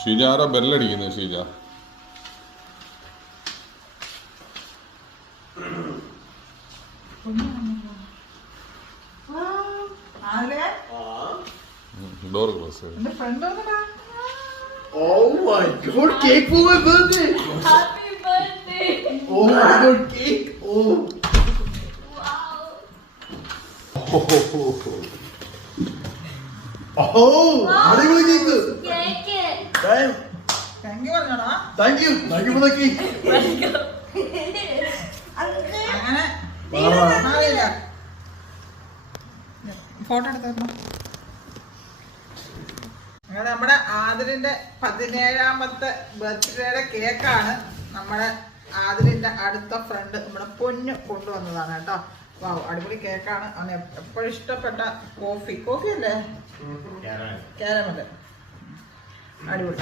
ഷീജ ആരാ ബെല്ലടിക്കുന്നത്? Sheeja door close ചെയ്തു. Oh my god, cake for my birthday! Happy birthday! Oh my god, cake! Oh! Wow! Oh! അടിപൊളി cake! Cake! Thank you for the cake! Photo എടുത്തോ. അങ്ങനെ നമ്മുടെ ആദിലിന്റെ 17ാമത്തെ ബർത്ത്ഡേയുടെ കേക്കാണ് നമ്മുടെ ആദിലിന്റെ അടുത്ത ഫ്രണ്ട് നമ്മുടെ പൊന്നു കൊണ്ടുവന്നതാണ് കേട്ടോ. വാവ്, അടിപൊളി കേക്കാണ്. അവന് എപ്പോഴും ഇഷ്ടപ്പെട്ട കോഫി അല്ലേ, കാരമല്. അടിപൊളി.